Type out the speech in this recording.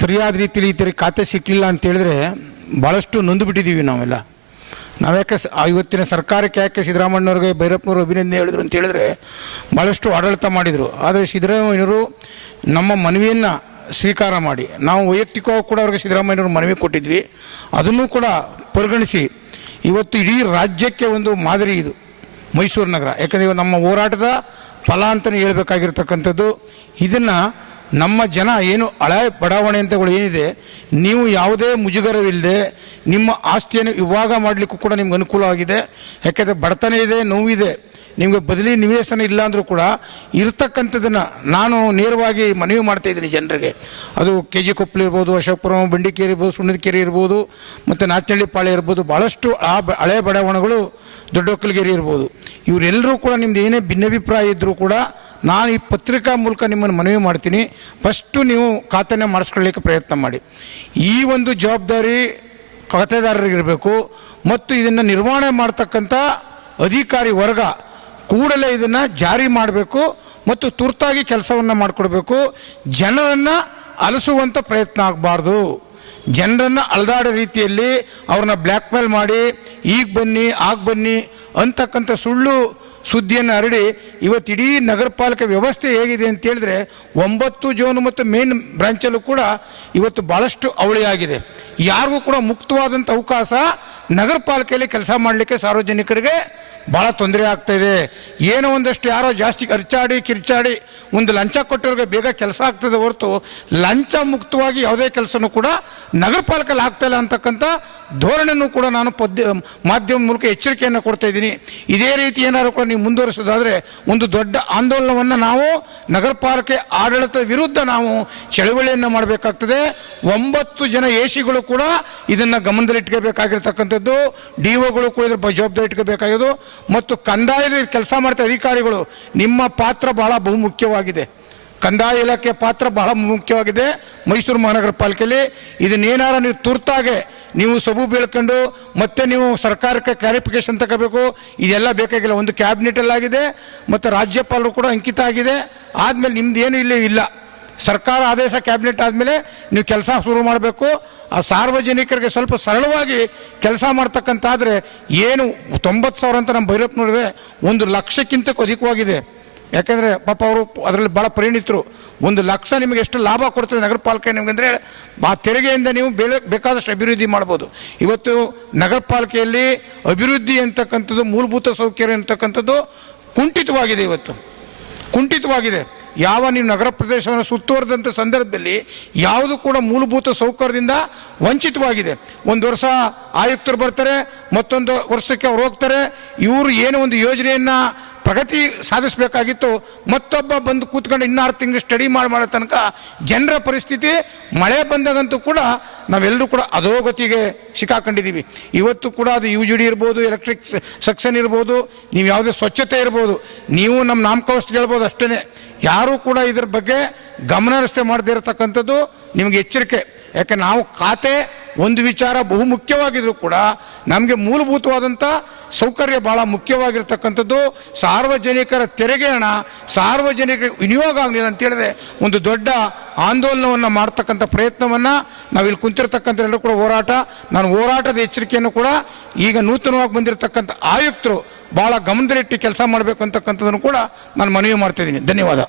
ಸರಿಯಾದ ರೀತಿಯಲ್ಲಿ ಈ ಥರ ಖಾತೆ ಸಿಕ್ಕಲಿಲ್ಲ ಅಂತೇಳಿದ್ರೆ ಭಾಳಷ್ಟು ನೊಂದು ಬಿಟ್ಟಿದ್ದೀವಿ ನಾವೆಲ್ಲ. ನಾವ್ಯಾಕೆ ಇವತ್ತಿನ ಸರ್ಕಾರಕ್ಕೆ ಯಾಕೆ ಸಿದ್ದರಾಮಯ್ಯವ್ರಿಗೆ ಭೈರಪ್ಪನವರು ಅಭಿನಂದನೆ ಹೇಳಿದ್ರು ಅಂತ ಹೇಳಿದ್ರೆ ಭಾಳಷ್ಟು ಆಡಳಿತ ಮಾಡಿದರು. ಆದರೆ ಸಿದ್ದರಾಮಯ್ಯವರು ನಮ್ಮ ಮನವಿಯನ್ನು ಸ್ವೀಕಾರ ಮಾಡಿ ನಾವು ವೈಯಕ್ತಿಕವಾಗಿ ಕೂಡ ಅವ್ರಿಗೆ ಸಿದ್ದರಾಮಯ್ಯವ್ರಿಗೆ ಮನವಿ ಕೊಟ್ಟಿದ್ವಿ. ಅದನ್ನು ಕೂಡ ಪರಿಗಣಿಸಿ ಇವತ್ತು ಇಡೀ ರಾಜ್ಯಕ್ಕೆ ಒಂದು ಮಾದರಿ ಇದು ಮೈಸೂರು ನಗರ. ಯಾಕಂದರೆ ನಮ್ಮ ಹೋರಾಟದ ಫಲ ಅಂತಲೇ ಹೇಳ್ಬೇಕಾಗಿರ್ತಕ್ಕಂಥದ್ದು. ಇದನ್ನು ನಮ್ಮ ಜನ ಏನು ಹಳೆ ಬಡಾವಣೆ ಅಂತಗಳು ಏನಿದೆ, ನೀವು ಯಾವುದೇ ಮುಜುಗರವಿಲ್ಲದೆ ನಿಮ್ಮ ಆಸ್ತಿಯನ್ನು ವಿಭಾಗ ಮಾಡಲಿಕ್ಕೂ ಕೂಡ ನಿಮ್ಗೆ ಅನುಕೂಲ ಆಗಿದೆ. ಯಾಕೆಂದರೆ ಬಡತನ ಇದೆ, ನೋವಿದೆ, ನಿಮಗೆ ಬದಲಿ ನಿವೇಶನ ಇಲ್ಲ ಅಂದರೂ ಕೂಡ ಇರ್ತಕ್ಕಂಥದ್ದನ್ನು ನಾನು ನೇರವಾಗಿ ಮನವಿ ಮಾಡ್ತಾಯಿದ್ದೀನಿ ಜನರಿಗೆ. ಅದು ಕೆ ಜಿ ಕೊಪ್ಪಳ ಇರ್ಬೋದು, ಅಶೋಕಪುರ, ಬಂಡಿಕೇರಿ ಇರ್ಬೋದು, ಸುಣ್ಣದಕೆರೆ ಇರ್ಬೋದು, ಮತ್ತು ನಾಚನಹಳ್ಳಿ ಪಾಳ್ಯ ಇರ್ಬೋದು, ಭಾಳಷ್ಟು ಹಳೆ ಬಡಾವಣೆಗಳು, ದೊಡ್ಡೊಕ್ಕಲಗೆರೆ ಇರ್ಬೋದು. ಇವರೆಲ್ಲರೂ ಕೂಡ ನಿಮ್ದು ಏನೇ ಭಿನ್ನಾಭಿಪ್ರಾಯ ಇದ್ದರೂ ಕೂಡ ನಾನು ಈ ಪತ್ರಿಕಾ ಮೂಲಕ ನಿಮ್ಮನ್ನು ಮನವಿ ಮಾಡ್ತೀನಿ. ಫಸ್ಟು ನೀವು ಖಾತೆನ ಮಾಡಿಸ್ಕೊಳ್ಳಿಕ್ಕೆ ಪ್ರಯತ್ನ ಮಾಡಿ. ಈ ಒಂದು ಜವಾಬ್ದಾರಿ ಖಾತೆದಾರರಿಗಿರಬೇಕು ಮತ್ತು ಇದನ್ನು ನಿರ್ವಹಣೆ ಮಾಡ್ತಕ್ಕಂಥ ಅಧಿಕಾರಿ ವರ್ಗ ಕೂಡಲೇ ಇದನ್ನು ಜಾರಿ ಮಾಡಬೇಕು ಮತ್ತು ತುರ್ತಾಗಿ ಕೆಲಸವನ್ನು ಮಾಡಿಕೊಡ್ಬೇಕು. ಜನರನ್ನು ಅಲಸುವಂಥ ಪ್ರಯತ್ನ ಆಗಬಾರ್ದು. ಜನರನ್ನು ಅಲ್ದಾಡೋ ರೀತಿಯಲ್ಲಿ ಅವ್ರನ್ನ ಬ್ಲ್ಯಾಕ್ ಮೇಲ್ ಮಾಡಿ ಈಗ ಬನ್ನಿ ಆಗ ಬನ್ನಿ ಅಂತಕ್ಕಂಥ ಸುಳ್ಳು ಸುದ್ದಿಯನ್ನು ಹರಡಿ ಇವತ್ತು ಇಡೀ ನಗರ ಪಾಲಿಕೆ ವ್ಯವಸ್ಥೆ ಹೇಗಿದೆ ಅಂತ ಹೇಳಿದ್ರೆ 9 ಝೋನ್ ಮತ್ತು ಮೇನ್ ಬ್ರಾಂಚಲ್ಲೂ ಕೂಡ ಇವತ್ತು ಭಾಳಷ್ಟು ಅವಳಿಯಾಗಿದೆ. ಯಾರಿಗೂ ಕೂಡ ಮುಕ್ತವಾದಂಥ ಅವಕಾಶ ನಗರ ಪಾಲಿಕೆಯಲ್ಲಿ ಕೆಲಸ ಮಾಡಲಿಕ್ಕೆ ಸಾರ್ವಜನಿಕರಿಗೆ ಭಾಳ ತೊಂದರೆ ಆಗ್ತಾಯಿದೆ. ಏನೋ ಒಂದಷ್ಟು ಯಾರೋ ಜಾಸ್ತಿ ಖರ್ಚಾಡಿ ಕಿರ್ಚಾಡಿ ಒಂದು ಲಂಚ ಕೊಟ್ಟವ್ರಿಗೆ ಬೇಗ ಕೆಲಸ ಆಗ್ತದೆ ಹೊರತು ಲಂಚ ಮುಕ್ತವಾಗಿ ಯಾವುದೇ ಕೆಲಸನೂ ಕೂಡ ನಗರ ಪಾಲಿಕೆಯಲ್ಲಿ ಆಗ್ತಾಯಿಲ್ಲ ಅಂತಕ್ಕಂಥ ಧೋರಣೆಯನ್ನು ಕೂಡ ನಾನು ಮಾಧ್ಯಮ ಮೂಲಕ ಎಚ್ಚರಿಕೆಯನ್ನು ಕೊಡ್ತಾ ಇದ್ದೀನಿ. ಇದೇ ರೀತಿ ಏನಾದರೂ ಕೂಡ ನೀವು ಮುಂದುವರಿಸೋದಾದರೆ ಒಂದು ದೊಡ್ಡ ಆಂದೋಲನವನ್ನು ನಾವು ನಗರ ಪಾಲಿಕೆ ಆಡಳಿತದ ವಿರುದ್ಧ ನಾವು ಚಳವಳಿಯನ್ನು ಮಾಡಬೇಕಾಗ್ತದೆ. 9 ಜನ ಎಸಿಗಳು ಕೂಡ ಇದನ್ನು ಗಮನದಲ್ಲಿಟ್ಕೋಬೇಕಾಗಿರ್ತಕ್ಕಂಥದ್ದು, ಡಿ ಒಗಳು ಕೂಡ ಇದ್ರ ಜವಾಬ್ದಾರಿ ಇಟ್ಕೋಬೇಕಾಗಿರೋದು ಮತ್ತು ಕಂದಾಯದ ಕೆಲಸ ಮಾಡ್ತಾ ಅಧಿಕಾರಿಗಳು ನಿಮ್ಮ ಪಾತ್ರ ಬಹಳ ಬಹುಮುಖ್ಯವಾಗಿದೆ. ಕಂದಾಯ ಇಲಾಖೆ ಪಾತ್ರ ಬಹಳ ಮುಖ್ಯವಾಗಿದೆ ಮೈಸೂರು ಮಹಾನಗರ ಪಾಲಿಕೆಯಲ್ಲಿ. ಇದನ್ನೇನಾರ ನೀವು ತುರ್ತಾಗೆ ನೀವು ಸಬು ಬೀಳ್ಕೊಂಡು ಮತ್ತೆ ನೀವು ಸರ್ಕಾರಕ್ಕೆ ಕ್ಲಾರಿಫಿಕೇಶನ್ ತಗೋಬೇಕು. ಇದೆಲ್ಲ ಬೇಕಾಗಿಲ್ಲ. ಒಂದು ಕ್ಯಾಬಿನೆಟಲ್ಲಾಗಿದೆ ಮತ್ತು ರಾಜ್ಯಪಾಲರು ಕೂಡ ಅಂಕಿತ ಆಗಿದೆ. ಆದಮೇಲೆ ನಿಮ್ದು ಏನು ಇಲ್ಲೇ ಇಲ್ಲ. ಸರ್ಕಾರ ಆದೇಶ ಕ್ಯಾಬಿನೆಟ್ ಆದಮೇಲೆ ನೀವು ಕೆಲಸ ಶುರು ಮಾಡಬೇಕು. ಆ ಸಾರ್ವಜನಿಕರಿಗೆ ಸ್ವಲ್ಪ ಸರಳವಾಗಿ ಕೆಲಸ ಮಾಡ್ತಕ್ಕಂತಾದರೆ ಏನು 90,000 ಅಂತ ನಮ್ಮ ಭೈರಪ್ಪನವ್ರಿದೆ, 1 ಲಕ್ಷಕ್ಕಿಂತಕ್ಕೂ ಅಧಿಕವಾಗಿದೆ. ಯಾಕೆಂದರೆ ಪಾಪ ಅವರು ಅದರಲ್ಲಿ ಭಾಳ ಪರಿಣಿತರು. 1 ಲಕ್ಷ ನಿಮಗೆ ಎಷ್ಟು ಲಾಭ ಕೊಡ್ತದೆ ನಗರ ಪಾಲಿಕೆ ನಿಮಗೆ ಅಂದರೆ ಆ ತೆರಿಗೆಯಿಂದ ನೀವು ಬೇಕಾದಷ್ಟು ಅಭಿವೃದ್ಧಿ ಮಾಡ್ಬೋದು. ಇವತ್ತು ನಗರ ಪಾಲಿಕೆಯಲ್ಲಿ ಅಭಿವೃದ್ಧಿ ಅಂತಕ್ಕಂಥದ್ದು, ಮೂಲಭೂತ ಸೌಕರ್ಯ ಅಂತಕ್ಕಂಥದ್ದು ಕುಂಠಿತವಾಗಿದೆ. ಇವತ್ತು ಕುಂಠಿತವಾಗಿದೆ. ಯಾವ ನೀವು ನಗರ ಪ್ರದೇಶವನ್ನು ಸುತ್ತುವರೆದಂಥ ಸಂದರ್ಭದಲ್ಲಿ ಯಾವುದು ಕೂಡ ಮೂಲಭೂತ ಸೌಕರ್ಯದಿಂದ ವಂಚಿತವಾಗಿದೆ. ಒಂದು ವರ್ಷ ಆಯುಕ್ತರು ಬರ್ತಾರೆ, ಮತ್ತೊಂದು ವರ್ಷಕ್ಕೆ ಅವ್ರು ಹೋಗ್ತಾರೆ. ಇವರು ಏನೋ ಒಂದು ಯೋಜನೆಯನ್ನು ಪ್ರಗತಿ ಸಾಧಿಸಬೇಕಾಗಿತ್ತು, ಮತ್ತೊಬ್ಬ ಬಂದು ಕೂತ್ಕೊಂಡು 6 ತಿಂಗಳು ಸ್ಟಡಿ ಮಾಡೋ ತನಕ ಜನರ ಪರಿಸ್ಥಿತಿ ಮಳೆ ಬಂದಾಗಂತೂ ಕೂಡ ನಾವೆಲ್ಲರೂ ಕೂಡ ಅಧೋಗತಿಗೆ ಸಿಕ್ಕಾಕೊಂಡಿದ್ದೀವಿ. ಇವತ್ತು ಕೂಡ ಅದು UGD ಇರ್ಬೋದು, ಎಲೆಕ್ಟ್ರಿಕ್ ಸೆಕ್ಷನ್ ಇರ್ಬೋದು, ನೀವು ಯಾವುದೇ ಸ್ವಚ್ಛತೆ ಇರ್ಬೋದು, ನೀವು ನಮ್ಮ ನಾಮಕಾವಸ್ತು ಹೇಳ್ಬೋದು. ಅಷ್ಟೇ ಯಾರೂ ಕೂಡ ಇದ್ರ ಬಗ್ಗೆ ಗಮನ ಹರಿಸದೆ ಮಾಡದೇ ಇರತಕ್ಕಂಥದ್ದು ನಿಮಗೆ ಎಚ್ಚರಿಕೆ. ಯಾಕೆ ನಾವು ಖಾತೆ ಒಂದು ವಿಚಾರ ಬಹು ಮುಖ್ಯವಾಗಿದ್ರೂ ಕೂಡ ನಮಗೆ ಮೂಲಭೂತವಾದಂಥ ಸೌಕರ್ಯ ಭಾಳ ಮುಖ್ಯವಾಗಿರ್ತಕ್ಕಂಥದ್ದು. ಸಾರ್ವಜನಿಕರ ತೆರಿಗೆ ಹಣ ಸಾರ್ವಜನಿಕರಿಗೆ ವಿನಿಯೋಗ ಆಗಲಿಲ್ಲ ಅಂತೇಳಿದ್ರೆ ಒಂದು ದೊಡ್ಡ ಆಂದೋಲನವನ್ನು ಮಾಡ್ತಕ್ಕಂಥ ಪ್ರಯತ್ನವನ್ನು ನಾವಿಲ್ಲಿ ಕುಂತಿರ್ತಕ್ಕಂಥ ಎಲ್ಲರೂ ಕೂಡ ನಾನು ಹೋರಾಟದ ಎಚ್ಚರಿಕೆಯನ್ನು ಕೂಡ ಈಗ ನೂತನವಾಗಿ ಬಂದಿರತಕ್ಕಂಥ ಆಯುಕ್ತರು ಭಾಳ ಗಮನದಲ್ಲಿಟ್ಟು ಕೆಲಸ ಮಾಡಬೇಕು ಅಂತಕ್ಕಂಥದ್ದನ್ನು ಕೂಡ ನಾನು ಮನವಿ ಮಾಡ್ತಾಯಿದ್ದೀನಿ. ಧನ್ಯವಾದ.